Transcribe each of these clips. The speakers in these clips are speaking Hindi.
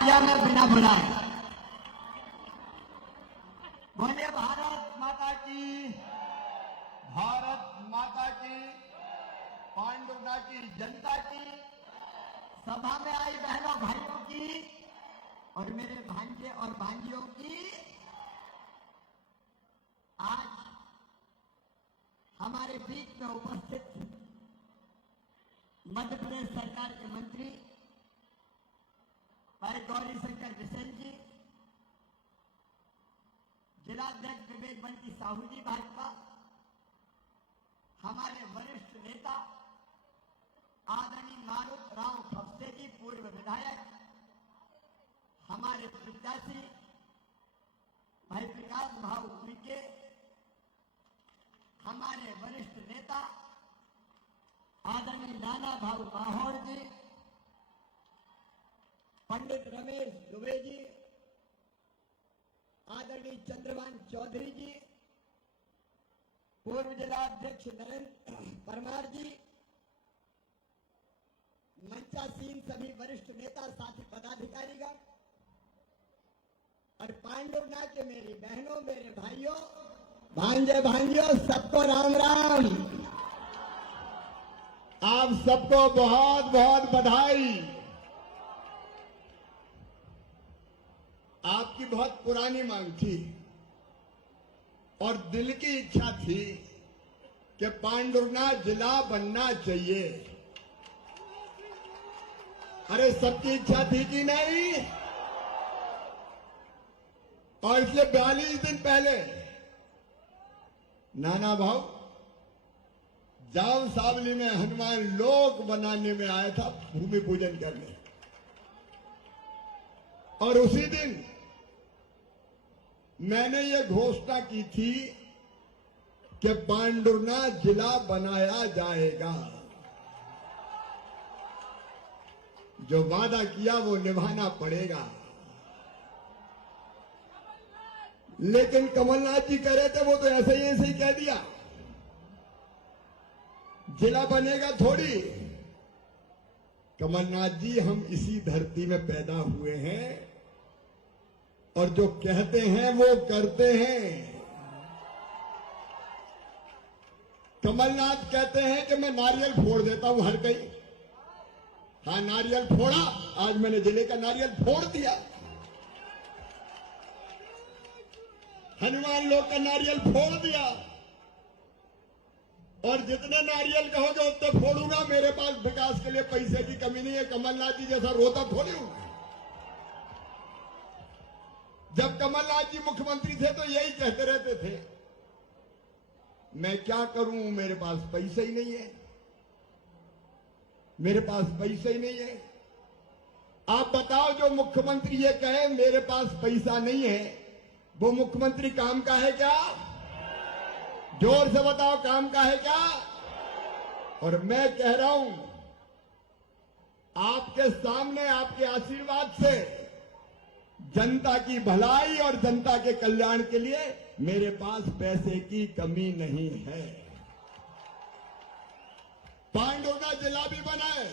जाना बिना बुलाए। बोले भारत माता की, भारत माता की, पांडुनाथ की जनता की, सभा में आई बहनों भाइयों की और मेरे भांजे और भांजियों की। आज हमारे बीच में उपस्थित मध्य प्रदेश सरकार के मंत्री भाई गौरी शंकर बिसेन जी, जिलाध्यक्ष विवेक बंटी साहू जी भाजपा, हमारे वरिष्ठ नेता आदरणीय मारुत राव खपसे जी पूर्व विधायक, हमारे प्रत्याशी भाई विकास भाऊ उनके, हमारे वरिष्ठ नेता आदरणीय नाना भाऊ माहौर जी, पंडित रमेश दुबे जी, आदरणीय चंद्रभान चौधरी जी, पूर्व जिलाध्यक्ष नरेंद्र परमार जी, मंचासीन सभी वरिष्ठ नेता साथी पदाधिकारीगण और पांडुनाथ के मेरी बहनों मेरे भाइयों भांजे भांजियों, सबको राम राम। आप सबको बहुत बहुत बधाई। आपकी बहुत पुरानी मांग थी और दिल की इच्छा थी कि पांडुनाथ जिला बनना चाहिए। अरे सबकी इच्छा थी कि नहीं? और इसलिए 42 दिन पहले नाना भाऊ जाम सावली में हनुमान लोक बनाने में आया था भूमि पूजन करने, और उसी दिन मैंने ये घोषणा की थी कि पांडुनाथ जिला बनाया जाएगा। जो वादा किया वो निभाना पड़ेगा। लेकिन कमलनाथ जी कह रहे थे वो तो ऐसे ही कह दिया, जिला बनेगा थोड़ी। कमलनाथ जी, हम इसी धरती में पैदा हुए हैं और जो कहते हैं वो करते हैं। कमलनाथ कहते हैं कि मैं नारियल फोड़ देता हूं हर कहीं। हाँ, नारियल फोड़ा। आज मैंने जिले का नारियल फोड़ दिया। हनुमान लोक का नारियल फोड़ दिया और जितने नारियल कहोगे उतने फोड़ूंगा। मेरे पास विकास के लिए पैसे की कमी नहीं है। कमलनाथ जी जैसा रोता थोड़ी हूं। जब कमलनाथ जी मुख्यमंत्री थे तो यही कहते रहते थे, मैं क्या करूं, मेरे पास पैसे ही नहीं है, मेरे पास पैसे ही नहीं है। आप बताओ, जो मुख्यमंत्री ये कहे मेरे पास पैसा नहीं है, वो मुख्यमंत्री काम का है क्या? जोर से बताओ, काम का है क्या? और मैं कह रहा हूं, आपके सामने आपके आशीर्वाद से जनता की भलाई और जनता के कल्याण के लिए मेरे पास पैसे की कमी नहीं है। पांडुनाथ जिला भी बना है।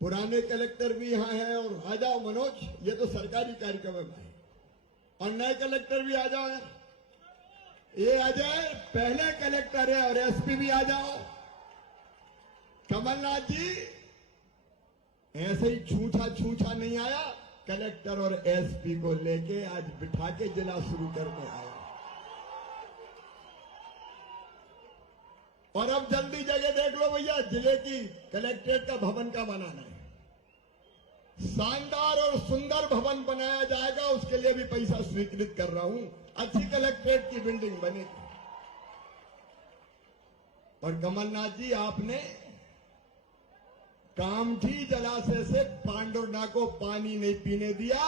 पुराने कलेक्टर भी यहां हैं और आ जाओ मनोज, ये तो सरकारी कार्यक्रम है। और नए कलेक्टर भी आ जाओ। ये अजय पहले कलेक्टर है और एसपी भी आ जाओ। कमलनाथ जी ऐसे ही छूछा नहीं आया, कलेक्टर और एसपी को लेके आज बिठा के जिला शुरू करने आया। और अब जल्दी जगह देख लो भैया, जिले की कलेक्ट्रेट का भवन का बनाना है। शानदार और सुंदर भवन बनाया जाएगा, उसके लिए भी पैसा स्वीकृत कर रहा हूं। अच्छी कलेक्ट्रेट की बिल्डिंग बनेगी। और कमलनाथ जी, आपने कामठी जलाशय से पांडुनाथ को पानी नहीं पीने दिया।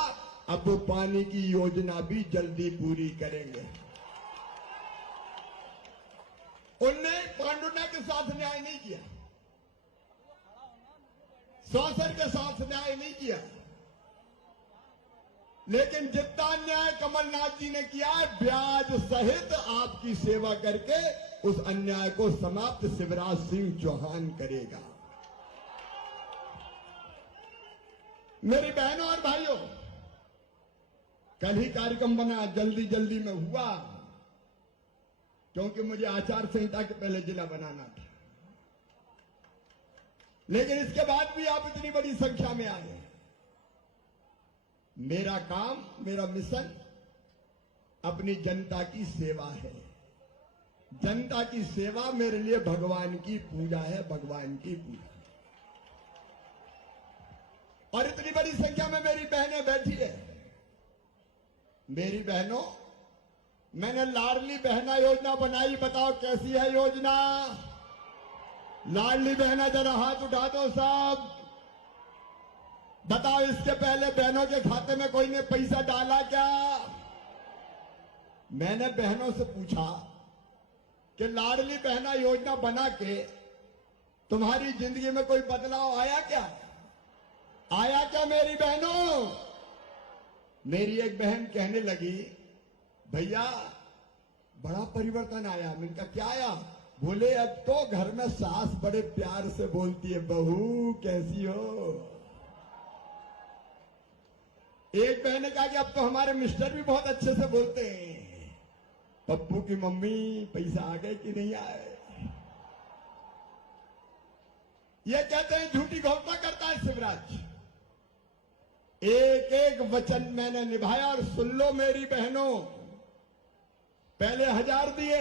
अब वो पानी की योजना भी जल्दी पूरी करेंगे। उनने पांडुनाथ के साथ न्याय नहीं किया, सौसर के साथ न्याय नहीं किया, लेकिन जितना अन्याय कमलनाथ जी ने किया है, ब्याज सहित आपकी सेवा करके उस अन्याय को समाप्त शिवराज सिंह चौहान करेगा। मेरी बहनों और भाइयों, कल ही कार्यक्रम बना, जल्दी जल्दी में हुआ, क्योंकि मुझे आचार संहिता के पहले जिला बनाना था। लेकिन इसके बाद भी आप इतनी बड़ी संख्या में आए। मेरा काम, मेरा मिशन अपनी जनता की सेवा है। जनता की सेवा मेरे लिए भगवान की पूजा है, भगवान की पूजा। और इतनी बड़ी संख्या में मेरी बहनें बैठी है। मेरी बहनों, मैंने लाडली बहना योजना बनाई। बताओ कैसी है योजना? लाडली बहना जरा हाथ उठा दो सब। बताओ इसके पहले बहनों के खाते में कोई ने पैसा डाला क्या? मैंने बहनों से पूछा कि लाडली बहना योजना बना के तुम्हारी जिंदगी में कोई बदलाव आया क्या? आया क्या मेरी बहनों? मेरी एक बहन कहने लगी, भैया बड़ा परिवर्तन आया। मैंने कहा क्या आया? बोले अब तो घर में सास बड़े प्यार से बोलती है, बहू कैसी हो। एक बहन ने कहा कि अब तो हमारे मिस्टर भी बहुत अच्छे से बोलते हैं, पप्पू की मम्मी पैसा आ गए कि नहीं आए। ये कहते हैं झूठी घोषणा करता है शिवराज। एक एक वचन मैंने निभाया। और सुन लो मेरी बहनों, पहले 1000 दिए,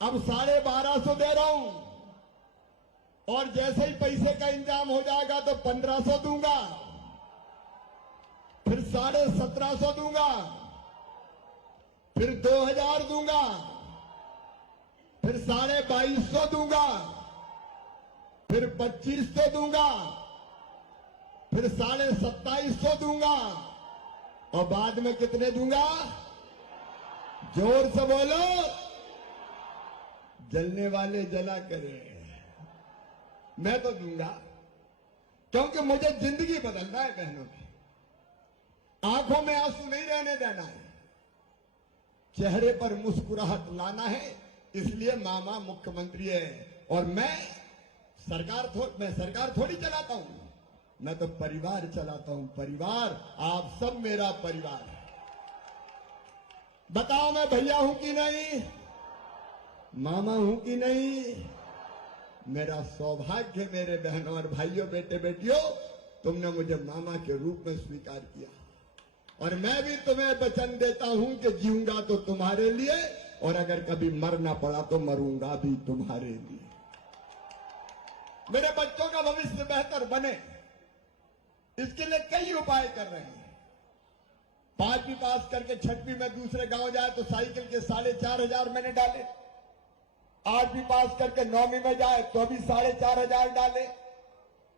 अब 1250 दे रहा हूं। और जैसे ही पैसे का इंतजाम हो जाएगा तो 1500 दूंगा, फिर 1750 दूंगा, फिर 2000 दूंगा, फिर 2250 दूंगा, फिर 2500 दूंगा, फिर 2750 दूंगा, और बाद में कितने दूंगा? जोर से बोलो। जलने वाले जला करें, मैं तो दूंगा, क्योंकि मुझे जिंदगी बदलना है बहनों की। आंखों में आंसू नहीं रहने देना है, चेहरे पर मुस्कुराहट लाना है। इसलिए मामा मुख्यमंत्री है और मैं सरकार थोड़ी चलाता हूं, मैं तो परिवार चलाता हूं। परिवार, आप सब मेरा परिवार है। बताओ मैं भैया हूं कि नहीं? मामा हूं कि नहीं? मेरा सौभाग्य मेरे बहनों और भाइयों, बेटे बेटियों, तुमने मुझे मामा के रूप में स्वीकार किया। और मैं भी तुम्हें वचन देता हूं कि जीऊंगा तो तुम्हारे लिए, और अगर कभी मरना पड़ा तो मरूंगा भी तुम्हारे लिए। मेरे बच्चों का भविष्य बेहतर बने, इसके लिए कई उपाय कर रहे हैं। 5वीं पास करके 6वीं में दूसरे गांव जाए तो साइकिल के 4500 मैंने डाले। 8वीं पास करके 9वीं में जाए तो अभी 4500 डाले।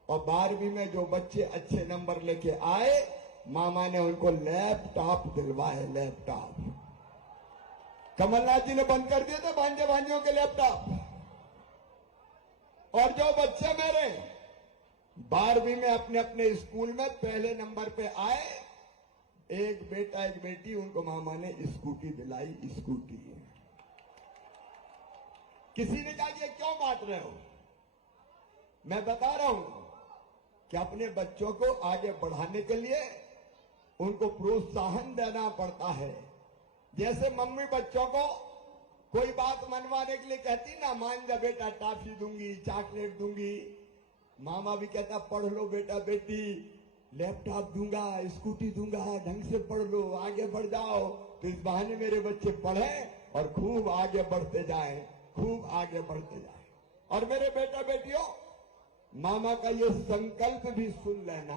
और 12वीं में जो बच्चे अच्छे नंबर लेके आए, मामा ने उनको लैपटॉप दिलवाए। लैपटॉप कमलनाथ जी ने बंद कर दिए थे भांजे भांजियों के लैपटॉप। और जो बच्चे मेरे 12वीं में अपने अपने स्कूल में पहले नंबर पे आए, एक बेटा एक बेटी, उनको मामा ने स्कूटी दिलाई। स्कूटी किसी ने कहा ये क्यों बांट रहे हो? मैं बता रहा हूं कि अपने बच्चों को आगे बढ़ाने के लिए उनको प्रोत्साहन देना पड़ता है। जैसे मम्मी बच्चों को कोई बात मनवाने के लिए कहती ना, मान जा बेटा टॉफी दूंगी, चॉकलेट दूंगी, मामा भी कहता पढ़ लो बेटा बेटी, लैपटॉप दूंगा, स्कूटी दूंगा, ढंग से पढ़ लो, आगे बढ़ जाओ। तो इस बहाने मेरे बच्चे पढ़ें और खूब आगे बढ़ते जाएं, खूब आगे बढ़ते जाएं। और मेरे बेटा बेटियों, मामा का ये संकल्प भी सुन लेना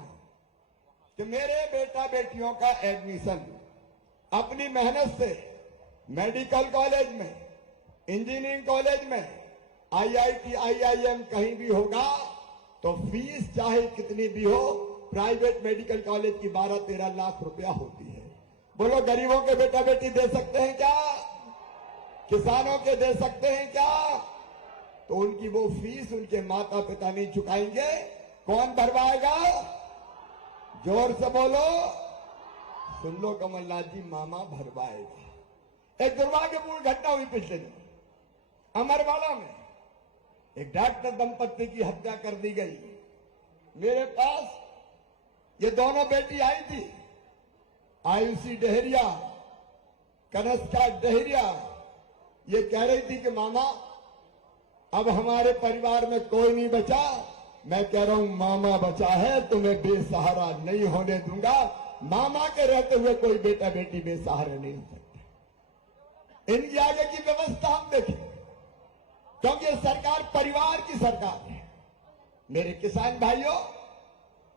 कि मेरे बेटा बेटियों का एडमिशन अपनी मेहनत से मेडिकल कॉलेज में, इंजीनियरिंग कॉलेज में, IIT, IIM कहीं भी होगा तो फीस चाहे कितनी भी हो, प्राइवेट मेडिकल कॉलेज की 12-13 लाख रुपया होती है। बोलो गरीबों के बेटा बेटी दे सकते हैं क्या? किसानों के दे सकते हैं क्या? तो उनकी वो फीस उनके माता पिता नहीं चुकाएंगे, कौन भरवाएगा? जोर से बोलो। सुन लो कमलनाथ जी, मामा भरवाएगा। एक दुर्भाग्यपूर्ण घटना हुई पिछले दिन अमरवाड़ा में। एक डॉक्टर दंपत्ति की हत्या कर दी गई। मेरे पास ये दोनों बेटी आई थी, आयुषी डहरिया, कनस्का डहरिया। ये कह रही थी कि मामा अब हमारे परिवार में कोई नहीं बचा। मैं कह रहा हूं मामा बचा है, तुम्हें बेसहारा नहीं होने दूंगा। मामा के रहते हुए कोई बेटा बेटी बेसहारा नहीं हो सकता। इनकी आगे की व्यवस्था हम देखें, क्योंकि ये सरकार परिवार की सरकार है। मेरे किसान भाइयों,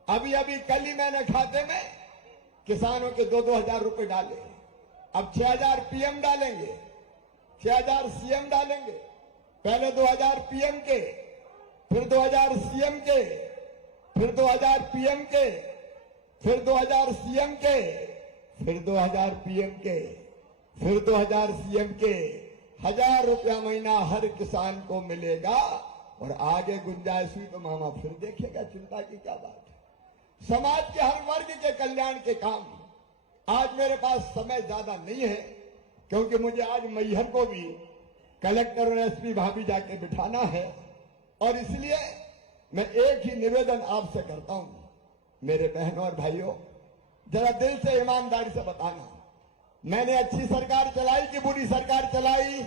अभी अभी कल ही मैंने खाते में किसानों के 2-2 हजार रुपए डाले। अब 6,000 पीएम डालेंगे, 6,000 सीएम डालेंगे। पहले 2,000 पीएम के, फिर 2,000 सीएम के, फिर 2,000 पीएम के, फिर 2,000 सीएम के, फिर 2,000 पीएम के, फिर 2,000 सीएम के। 1,000 रुपया महीना हर किसान को मिलेगा। और आगे गुंजाइश हुई तो मामा फिर देखेगा, चिंता की क्या बात है। समाज के हर वर्ग के कल्याण के काम। आज मेरे पास समय ज्यादा नहीं है, क्योंकि मुझे आज मैहर को भी कलेक्टर और एसपी भाभी जाके बिठाना है। और इसलिए मैं एक ही निवेदन आपसे करता हूं, मेरे बहनों और भाइयों, जरा दिल से ईमानदारी से बताना, मैंने अच्छी सरकार चलाई कि बुरी सरकार चलाई?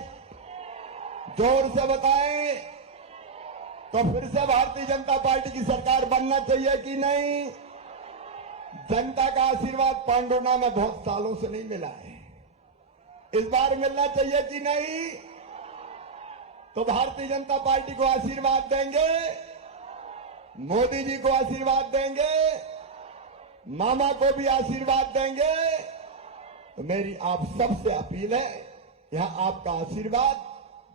जोर से बताएं। तो फिर से भारतीय जनता पार्टी की सरकार बनना चाहिए कि नहीं? जनता का आशीर्वाद पांडुना में बहुत सालों से नहीं मिला है, इस बार मिलना चाहिए कि नहीं? तो भारतीय जनता पार्टी को आशीर्वाद देंगे, मोदी जी को आशीर्वाद देंगे, मामा को भी आशीर्वाद देंगे। तो मेरी आप सबसे अपील है, यहां आपका आशीर्वाद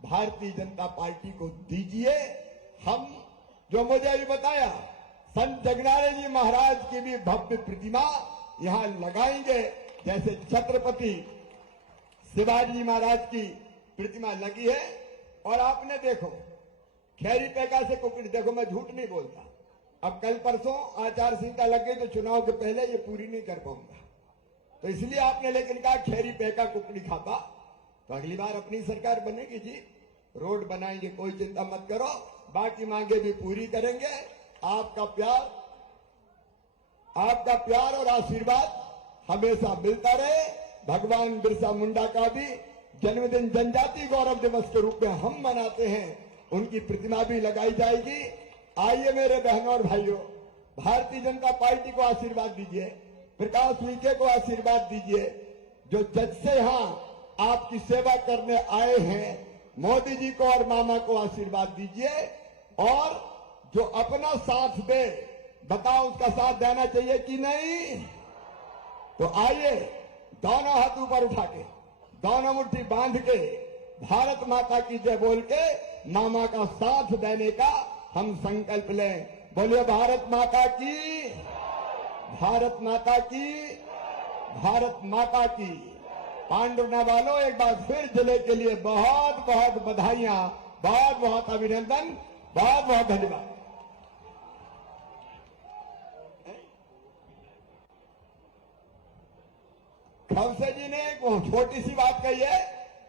भारतीय जनता पार्टी को दीजिए। हम जो मुझे अभी बताया, संत जगनारायण जी महाराज की भी भव्य प्रतिमा यहां लगाएंगे, जैसे छत्रपति शिवाजी महाराज की प्रतिमा लगी है। और आपने देखो, खैरी पैका से कुकड़ी, देखो मैं झूठ नहीं बोलता, अब कल परसों आचार संहिता लग गई तो चुनाव के पहले ये पूरी नहीं कर पाऊंगा। तो इसलिए आपने लेकिन कहा खैरी पैका कुकड़ी खाता, तो अगली बार अपनी सरकार बनेगी जी, रोड बनाएंगे, कोई चिंता मत करो, बाकी मांगे भी पूरी करेंगे। आपका प्यार और आशीर्वाद हमेशा मिलता रहे। भगवान बिरसा मुंडा का भी जन्मदिन जनजाति गौरव दिवस के रूप में हम मनाते हैं, उनकी प्रतिमा भी लगाई जाएगी। आइए मेरे बहनों और भाइयों, भारतीय जनता पार्टी को आशीर्वाद दीजिए, प्रकाश विखे को आशीर्वाद दीजिए, जो जज से यहां आपकी सेवा करने आए हैं। मोदी जी को और मामा को आशीर्वाद दीजिए। और जो अपना साथ दे, बताओ उसका साथ देना चाहिए कि नहीं? तो आइए दोनों हाथ ऊपर उठा के, दोनों मुट्ठी बांध के, भारत माता की जय बोल के मामा का साथ देने का हम संकल्प लें। बोलिए भारत माता की, भारत माता की, भारत माता की। पांडुना वालों, एक बार फिर जिले के लिए बहुत बहुत बधाइयां, बहुत बहुत अभिनंदन, बहुत बहुत धन्यवाद। खवसे जी ने एक छोटी सी बात कही है,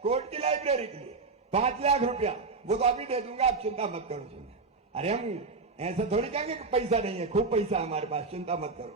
कोर्ट की लाइब्रेरी के लिए 5 लाख रुपया, वो तो अभी दे दूंगा, आप चिंता मत करो। अरे हम ऐसा थोड़ी कहेंगे कि पैसा नहीं है, खूब पैसा हमारे पास, चिंता मत करो।